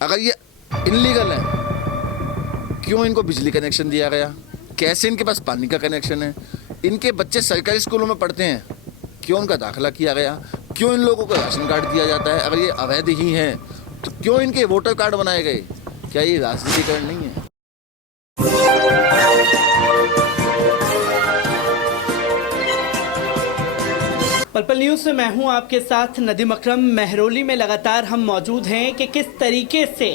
अगर ये इनलीगल है, क्यों इनको बिजली कनेक्शन दिया गया? कैसे इनके पास पानी का कनेक्शन है? इनके बच्चे सरकारी स्कूलों में पढ़ते हैं, क्यों उनका दाखिला किया गया? क्यों इन लोगों को राशन कार्ड दिया जाता है? अगर ये अवैध ही हैं तो क्यों इनके वोटर कार्ड बनाए गए? क्या ये राजनीतिकरण नहीं है? पल पल न्यूज़ से मैं हूं आपके साथ नदीम अकरम। महरौली में लगातार हम मौजूद हैं कि किस तरीके से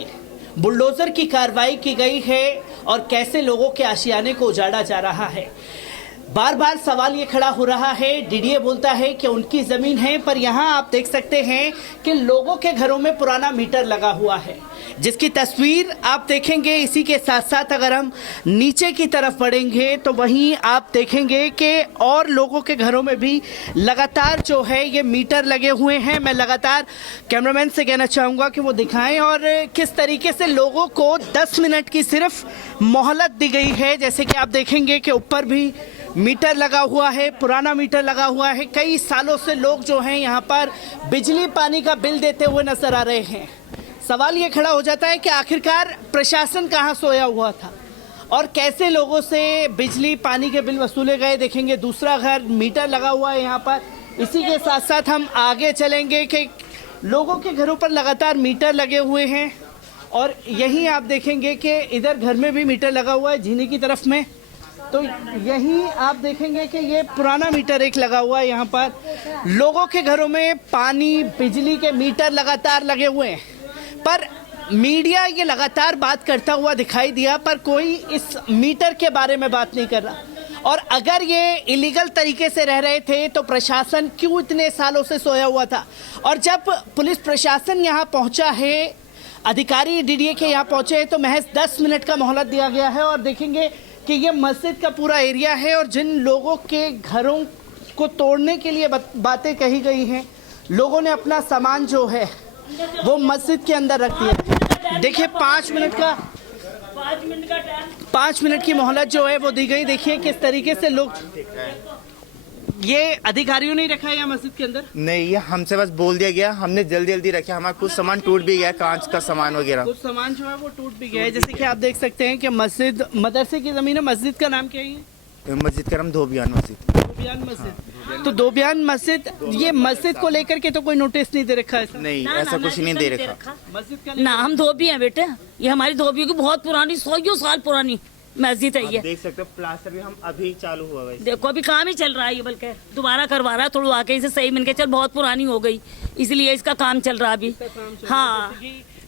बुलडोज़र की कार्रवाई की गई है और कैसे लोगों के आशियाने को उजाड़ा जा रहा है। बार बार सवाल ये खड़ा हो रहा है, डीडीए बोलता है कि उनकी ज़मीन है, पर यहाँ आप देख सकते हैं कि लोगों के घरों में पुराना मीटर लगा हुआ है, जिसकी तस्वीर आप देखेंगे। इसी के साथ साथ अगर हम नीचे की तरफ बढ़ेंगे तो वहीं आप देखेंगे कि और लोगों के घरों में भी लगातार जो है ये मीटर लगे हुए हैं। मैं लगातार कैमरामैन से कहना चाहूँगा कि वो दिखाएं और किस तरीके से लोगों को 10 मिनट की सिर्फ मोहलत दी गई है। जैसे कि आप देखेंगे कि ऊपर भी मीटर लगा हुआ है, पुराना मीटर लगा हुआ है। कई सालों से लोग जो हैं यहाँ पर बिजली पानी का बिल देते हुए नजर आ रहे हैं। सवाल ये खड़ा हो जाता है कि आखिरकार प्रशासन कहाँ सोया हुआ था और कैसे लोगों से बिजली पानी के बिल वसूले गए। देखेंगे दूसरा घर मीटर लगा हुआ है यहाँ पर। इसी के साथ साथ हम आगे चलेंगे कि लोगों के घरों पर लगातार मीटर लगे हुए हैं और यहीं आप देखेंगे कि इधर घर में भी मीटर लगा हुआ है झीनी की तरफ में। तो यहीं आप देखेंगे कि ये पुराना मीटर एक लगा हुआ है यहाँ पर। लोगों के घरों में पानी बिजली के मीटर लगातार लगे हुए हैं, पर मीडिया ये लगातार बात करता हुआ दिखाई दिया, पर कोई इस मीटर के बारे में बात नहीं कर रहा। और अगर ये इलीगल तरीके से रह रहे थे तो प्रशासन क्यों इतने सालों से सोया हुआ था? और जब पुलिस प्रशासन यहाँ पहुँचा है, अधिकारी डीडीए के यहाँ पहुँचे हैं, तो महज 10 मिनट का मोहलत दिया गया है। और देखेंगे कि ये मस्जिद का पूरा एरिया है और जिन लोगों के घरों को तोड़ने के लिए बातें कही गई हैं, लोगों ने अपना सामान जो है वो मस्जिद के अंदर रख दिया। देखिए 5 मिनट की मोहलत जो है वो दी गई। देखिए किस तरीके से लोग, ये अधिकारियों ने रखा है यहाँ मस्जिद के अंदर? नहीं, ये हमसे बस बोल दिया गया, हमने जल्दी जल्दी रखा। हमारा कुछ सामान टूट भी गया, कांच का सामान वगैरह कुछ सामान जो है वो टूट भी गया है। जैसे कि आप देख सकते हैं कि मस्जिद मदरसे की जमीन है। मस्जिद का नाम क्या है? मस्जिद का नाम धोबियान मस्जिद। धोबियान मस्जिद। तो धोबियान मस्जिद, ये मस्जिद को लेकर के तो कोई नोटिस नहीं दे रखा है? नहीं, ऐसा कुछ नहीं दे रखा। मस्जिद का नाम धोबी है बेटे, ये हमारी धोबियों की बहुत पुरानी 100 साल पुरानी मस्जिद है ये। देख सकते हो प्लास्टर भी हम अभी चालू हुआ है। देखो अभी काम ही चल रहा है, ये बल्कि दोबारा करवा रहा है, थोड़ा आके इसे सही मिल के चल, बहुत पुरानी हो गई इसलिए इसका काम चल रहा अभी। हाँ,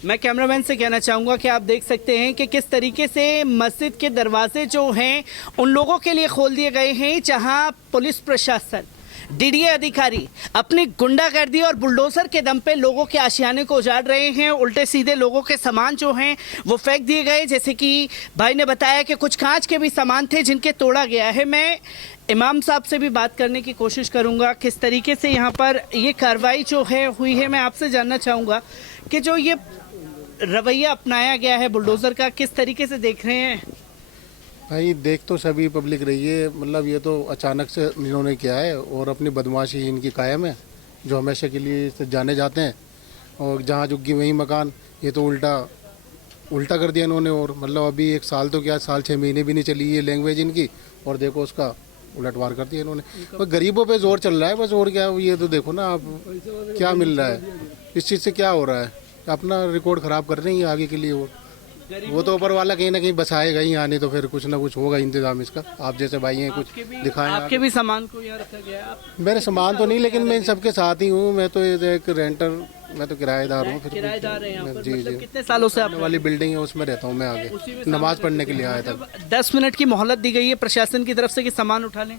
मैं कैमरामैन से कहना चाहूँगा कि आप देख सकते हैं कि किस तरीके से मस्जिद के दरवाजे जो हैं उन लोगों के लिए खोल दिए गए हैं जहां पुलिस प्रशासन, डीडीए अधिकारी अपनी गुंडागर्दी और बुलडोजर के दम पे लोगों के आशियाने को उजाड़ रहे हैं। उल्टे सीधे लोगों के सामान जो हैं वो फेंक दिए गए। जैसे कि भाई ने बताया कि कुछ कांच के भी सामान थे जिनके तोड़ा गया है। मैं इमाम साहब से भी बात करने की कोशिश करूंगा किस तरीके से यहाँ पर ये कार्रवाई जो है हुई है। मैं आपसे जानना चाहूँगा कि जो ये रवैया अपनाया गया है बुलडोजर का, किस तरीके से देख रहे हैं? भाई देख तो सभी पब्लिक रही है, मतलब ये तो अचानक से इन्होंने किया है और अपनी बदमाशी इनकी कायम है जो हमेशा के लिए से जाने जाते हैं। और जहाँ झुग्गी वहीं मकान, ये तो उल्टा कर दिया इन्होंने। और मतलब अभी 1 साल तो क्या, साल 6 महीने भी नहीं चली ये लैंग्वेज इनकी, और देखो उसका उलटवार कर दिया इन्होंने। और गरीबों पे जोर चल रहा है बस, और क्या। ये तो देखो ना आप क्या मिल रहा है, इस चीज़ से क्या हो रहा है, अपना रिकॉर्ड ख़राब कर रहे हैं आगे के लिए। वो तो ऊपर वाला कहीं ना कहीं बसाएगा ही, आने तो फिर कुछ ना कुछ होगा इंतजाम इसका। आप जैसे भाई हैं कुछ दिखाएं। आपके भी सामान को यहाँ रखा गया है? मेरे सामान तो नहीं, लेकिन मैं इन सबके साथ ही हूँ। मैं तो एक रेंटर, मैं तो किराएदार हूँ। किराएदार हैं यहाँ पर? जी मतलब जी। कितने सालों से आप वाली बिल्डिंग है उसमें रहता हूँ मैं, आगे नमाज पढ़ने के लिए आया था। 10 मिनट की मोहलत दी गई है प्रशासन की तरफ से कि सामान उठा लें।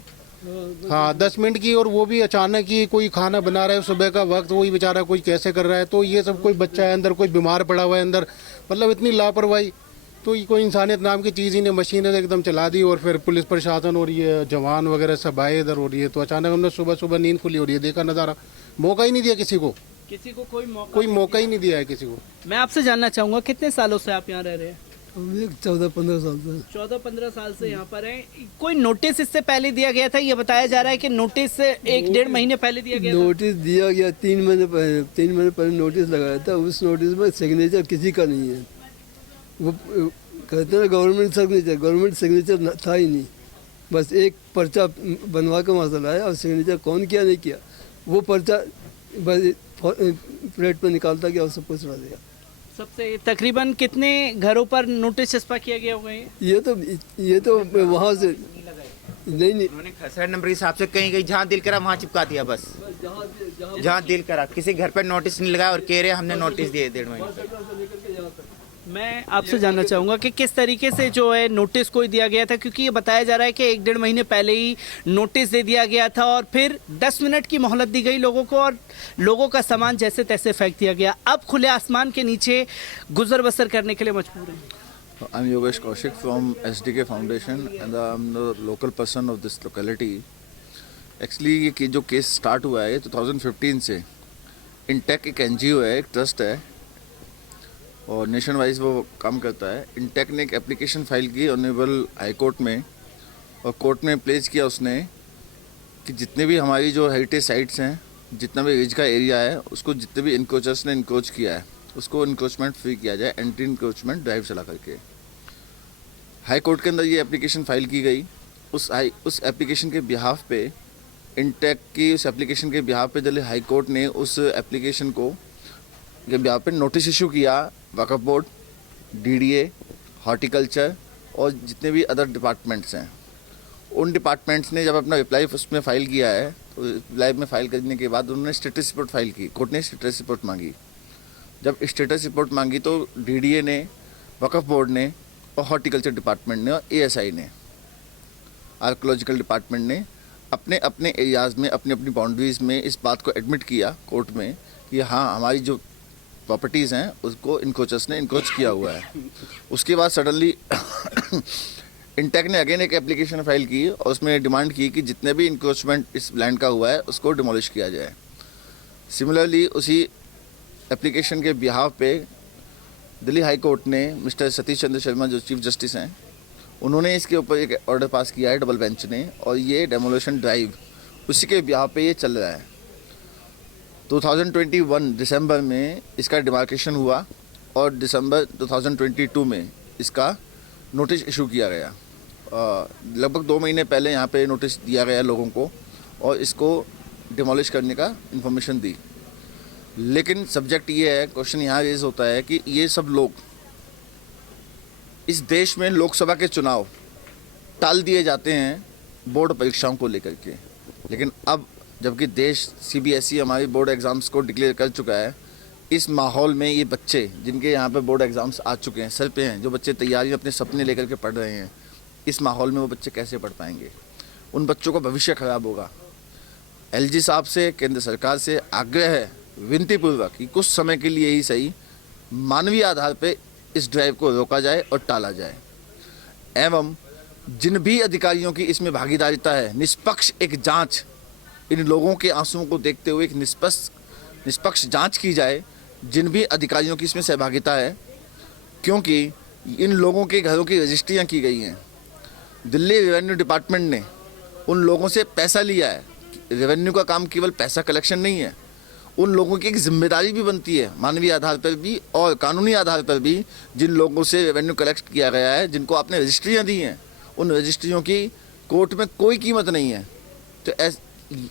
हाँ 10 मिनट की, और वो भी अचानक ही। कोई खाना बना रहा है सुबह का वक्त, वही बेचारा कोई कैसे कर रहा है। तो ये सब, कोई बच्चा है अंदर, कोई बीमार पड़ा हुआ है अंदर, मतलब इतनी लापरवाही। तो ये कोई इंसानियत नाम की चीज़ ही नहीं, मशीनें एकदम चला दी। और फिर पुलिस प्रशासन और ये जवान वगैरह सब आए इधर। और ये तो अचानक हमने सुबह सुबह नींद खुली और ये देखा नज़ारा, मौका ही नहीं दिया किसी को कोई मौका ही नहीं दिया है किसी को। मैं आपसे जानना चाहूँगा कितने सालों से आप यहाँ रह रहे हैं? हम एक 14-15 साल से 14-15 साल से यहाँ पर हैं। कोई नोटिस इससे पहले दिया गया था? ये बताया जा रहा है कि नोटिस 1-1.5 महीने पहले दिया गया था। नोटिस दिया गया 3 महीने पहले नोटिस लगाया था। उस नोटिस में सिग्नेचर किसी का नहीं है। वो कहते हैं गवर्नमेंट सिग्नेचर था ही नहीं। बस एक पर्चा बनवा का मसला है और सिग्नेचर कौन किया नहीं किया वो पर्चा बस प्लेट पे निकालता गया और सब कुछ रह दिया। सबसे तकरीबन कितने घरों पर नोटिस चस्पा किया गया होगा? ये तो वहाँ से नहीं उन्होंने खसरा नंबर के हिसाब से कहीं कहीं जहाँ दिल करा वहाँ चिपका दिया। बस जहाँ दिल करा, किसी घर पर नोटिस नहीं लगाया और कह रहे हमने नोटिस दिए 1.5 महीने। मैं आपसे जानना चाहूँगा कि किस तरीके से जो है नोटिस कोई दिया गया था, क्योंकि ये बताया जा रहा है कि 1-1.5 महीने पहले ही नोटिस दे दिया गया था और फिर 10 मिनट की मोहलत दी गई लोगों को और लोगों का सामान जैसे तैसे फेंक दिया गया। अब खुले आसमान के नीचे गुजर बसर करने के लिए मजबूर हैं। I'm Yogesh Kaushik from SDK Foundation and I'm the local person of this locality. Actually ये जो केस स्टार्ट हुआ है 2015 से। इंटेक एक NGO है, एक ट्रस्ट है और नेशन वाइज वो काम करता है। इंटेक ने एक एप्लीकेशन फाइल की ऑनरेबल हाई कोर्ट में और कोर्ट में प्लेस किया उसने कि जितने भी हमारी जो हेरिटेज साइट्स हैं, जितना भी रिज का एरिया है, उसको जितने भी इंक्रोचर्स ने इंक्रोच किया है उसको इंक्रोचमेंट फ्री किया जाए, एंटी इंक्रोचमेंट ड्राइव चला करके। हाई कोर्ट के अंदर ये एप्लीकेशन फाइल की गई। उस एप्लीकेशन के बिहाफ पे इंटेक की उस एप्लीकेशन के बिहाफ पे दिल्ली हाई कोर्ट ने उस एप्लीकेशन को के बिहाफ पे नोटिस इशू किया वक्फ बोर्ड, DDA, हॉर्टिकल्चर और जितने भी अदर डिपार्टमेंट्स हैं। उन डिपार्टमेंट्स ने जब अपना रिप्लाई उसमें फ़ाइल किया है तो रिप्लाई में फ़ाइल करने के बाद उन्होंने स्टेटस रिपोर्ट फाइल की। कोर्ट ने स्टेटस रिपोर्ट मांगी। जब स्टेटस रिपोर्ट मांगी तो DDA ने, वक्फ बोर्ड ने और हॉर्टिकल्चर डिपार्टमेंट ने और ASI ने, आर्कोलॉजिकल डिपार्टमेंट ने अपने अपने एरियाज़ में अपनी अपनी बाउंड्रीज़ में इस बात को एडमिट किया कोर्ट में कि हाँ हमारी जो प्रॉपर्टीज़ हैं उसको इंक्रोचर्स ने इंक्रोच किया हुआ है। उसके बाद सडनली इंटेक ने अगेन एक एप्लीकेशन फाइल की और उसमें डिमांड की कि जितने भी इंक्रोचमेंट इस लैंड का हुआ है उसको डिमोलिश किया जाए। सिमिलरली उसी एप्लीकेशन के बिहाफ पे दिल्ली हाई कोर्ट ने मिस्टर सतीश चंद्र शर्मा जो चीफ जस्टिस हैं उन्होंने इसके ऊपर एक ऑर्डर पास किया है डबल बेंच ने और ये डेमोलिशन ड्राइव उसी के बिहाफ पे ये चल रहा है। 2021 दिसंबर में इसका डिमार्केशन हुआ और दिसंबर 2022 में इसका नोटिस इशू किया गया। लगभग 2 महीने पहले यहाँ पे नोटिस दिया गया लोगों को और इसको डिमोलिश करने का इन्फॉर्मेशन दी। लेकिन सब्जेक्ट ये है, क्वेश्चन यहाँ रेज होता है कि ये सब लोग इस देश में लोकसभा के चुनाव टाल दिए जाते हैं बोर्ड परीक्षाओं को लेकर के, लेकिन अब जबकि देश CBSE हमारी बोर्ड एग्ज़ाम्स को डिक्लेयर कर चुका है, इस माहौल में ये बच्चे जिनके यहाँ पे बोर्ड एग्ज़ाम्स आ चुके हैं, सर पे हैं, जो बच्चे तैयारी अपने सपने लेकर के पढ़ रहे हैं, इस माहौल में वो बच्चे कैसे पढ़ पाएंगे? उन बच्चों का भविष्य ख़राब होगा। LG साहब से, केंद्र सरकार से आग्रह है विनतीपूर्वक कि कुछ समय के लिए ही सही मानवीय आधार पे इस ड्राइव को रोका जाए और टाला जाए एवं जिन भी अधिकारियों की इसमें भागीदारिता है निष्पक्ष एक जांच, इन लोगों के आंसुओं को देखते हुए एक निष्पक्ष जांच की जाए जिन भी अधिकारियों की इसमें सहभागिता है, क्योंकि इन लोगों के घरों की रजिस्ट्रियाँ की गई हैं। दिल्ली रेवेन्यू डिपार्टमेंट ने उन लोगों से पैसा लिया है। रेवेन्यू का काम केवल पैसा कलेक्शन नहीं है, उन लोगों की एक जिम्मेदारी भी बनती है मानवीय आधार पर भी और कानूनी आधार पर भी। जिन लोगों से रेवेन्यू कलेक्ट किया गया है, जिनको आपने रजिस्ट्रियाँ दी हैं, उन रजिस्ट्रियों की कोर्ट में कोई कीमत नहीं है। तो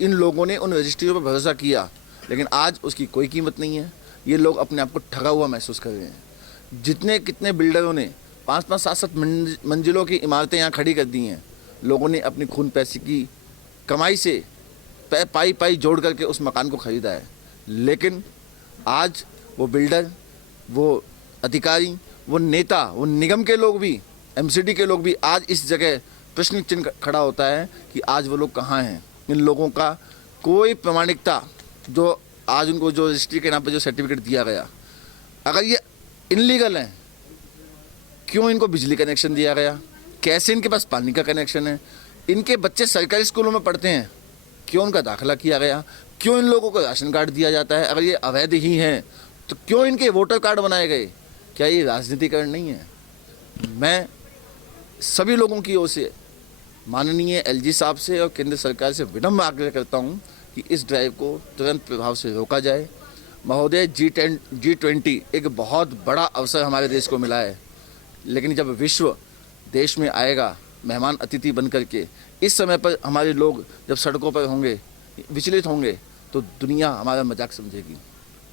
इन लोगों ने उन रजिस्ट्रियों पर भरोसा किया, लेकिन आज उसकी कोई कीमत नहीं है। ये लोग अपने आप को ठगा हुआ महसूस कर रहे हैं। जितने कितने बिल्डरों ने 5-5, 7-7 मंजिलों की इमारतें यहाँ खड़ी कर दी हैं, लोगों ने अपनी खून पैसे की कमाई से पाई जोड़ करके उस मकान को ख़रीदा है। लेकिन आज वो बिल्डर, वो अधिकारी, वो नेता, वो निगम के लोग भी, MCD के लोग भी आज इस जगह प्रश्न चिन्ह खड़ा होता है कि आज वो लोग कहाँ हैं। इन लोगों का कोई प्रामाणिकता, जो आज उनको जो रजिस्ट्री के नाम पर जो सर्टिफिकेट दिया गया, अगर ये इनलीगल है, क्यों इनको बिजली कनेक्शन दिया गया? कैसे इनके पास पानी का कनेक्शन है? इनके बच्चे सरकारी स्कूलों में पढ़ते हैं, क्यों उनका दाखिला किया गया? क्यों इन लोगों को राशन कार्ड दिया जाता है? अगर ये अवैध ही हैं तो क्यों इनके वोटर कार्ड बनाए गए? क्या ये राजनीतिकरण नहीं है? मैं सभी लोगों की ओर से माननीय एलजी साहब से और केंद्र सरकार से विनम्र आग्रह करता हूं कि इस ड्राइव को तुरंत प्रभाव से रोका जाए। महोदय, G20 एक बहुत बड़ा अवसर हमारे देश को मिला है, लेकिन जब विश्व देश में आएगा मेहमान अतिथि बन करके, इस समय पर हमारे लोग जब सड़कों पर होंगे, विचलित होंगे, तो दुनिया हमारा मजाक समझेगी।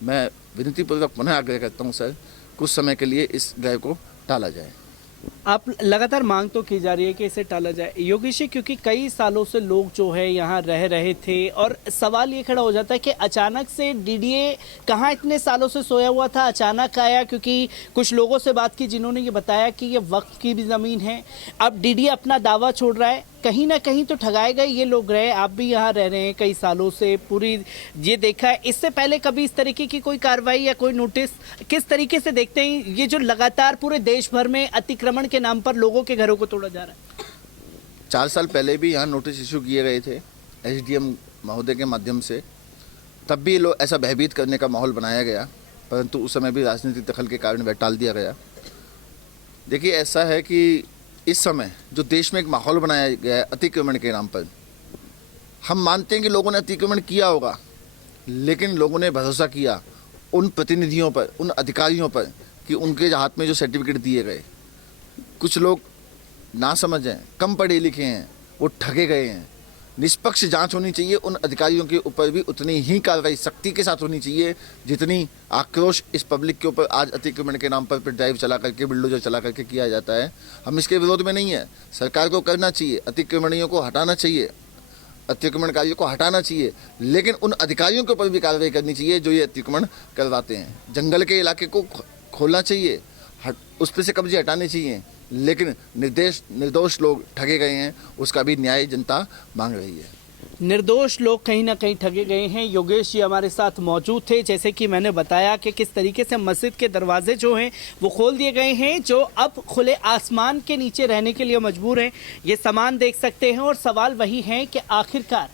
मैं विनतीपूर्वक पुनः आग्रह करता हूं सर, कुछ समय के लिए इस ड्राइव को टाला जाए। आप लगातार मांग तो की जा रही है कि इसे टाला जाए योगेश जी, क्योंकि कई सालों से लोग जो है यहाँ रह रहे थे और सवाल ये खड़ा हो जाता है कि अचानक से डीडीए कहाँ इतने सालों से सोया हुआ था, अचानक आया। क्योंकि कुछ लोगों से बात की जिन्होंने ये बताया कि ये वक्त की भी ज़मीन है, अब डीडीए अपना दावा छोड़ रहा है। कहीं ना कहीं तो ठगाए गए ये लोग रहे। आप भी यहाँ रह रहे हैं कई सालों से, पूरी ये देखा है। इससे पहले कभी इस तरीके की कोई कार्रवाई या कोई नोटिस किस तरीके से देखते हैं ये जो लगातार पूरे देश भर में अतिक्रमण के नाम पर लोगों के घरों को तोड़ा जा रहा है? 4 साल पहले भी यहाँ नोटिस इशू किए गए थे एसडीएम महोदय के माध्यम से, तब भी लोग ऐसा भयभीत करने का माहौल बनाया गया, परंतु उस समय भी राजनीतिक दखल के कारण वह टाल दिया गया। देखिए, ऐसा है कि इस समय जो देश में एक माहौल बनाया गया है अतिक्रमण के नाम पर, हम मानते हैं कि लोगों ने अतिक्रमण किया होगा, लेकिन लोगों ने भरोसा किया उन प्रतिनिधियों पर, उन अधिकारियों पर कि उनके हाथ में जो सर्टिफिकेट दिए गए, कुछ लोग ना समझ हैं, कम पढ़े लिखे हैं, वो ठगे गए हैं। निष्पक्ष जांच होनी चाहिए, उन अधिकारियों के ऊपर भी उतनी ही कार्रवाई सख्ती के साथ होनी चाहिए जितनी आक्रोश इस पब्लिक के ऊपर आज अतिक्रमण के नाम पर ड्राइव चला करके, बुलडोजर चला करके किया जाता है। हम इसके विरोध में नहीं है, सरकार को करना चाहिए, अतिक्रमणियों को हटाना चाहिए, अतिक्रमणकारियों को हटाना चाहिए, लेकिन उन अधिकारियों के ऊपर भी कार्रवाई करनी चाहिए जो ये अतिक्रमण करवाते हैं। जंगल के इलाके को खोलना चाहिए, उस पर से कब्जे हटाने चाहिए, लेकिन निर्दोष लोग ठगे गए हैं, उसका भी न्याय जनता मांग रही है। निर्दोष लोग कहीं ना कहीं ठगे गए हैं। योगेश जी हमारे साथ मौजूद थे। जैसे कि मैंने बताया कि किस तरीके से मस्जिद के दरवाजे जो हैं वो खोल दिए गए हैं, जो अब खुले आसमान के नीचे रहने के लिए मजबूर हैं। ये सामान देख सकते हैं और सवाल वही है कि आखिरकार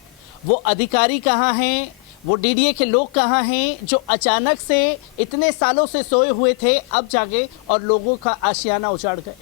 वो अधिकारी कहाँ हैं, वो डीडीए के लोग कहाँ हैं जो अचानक से इतने सालों से सोए हुए थे, अब जागे और लोगों का आशियाना उजाड़ गए।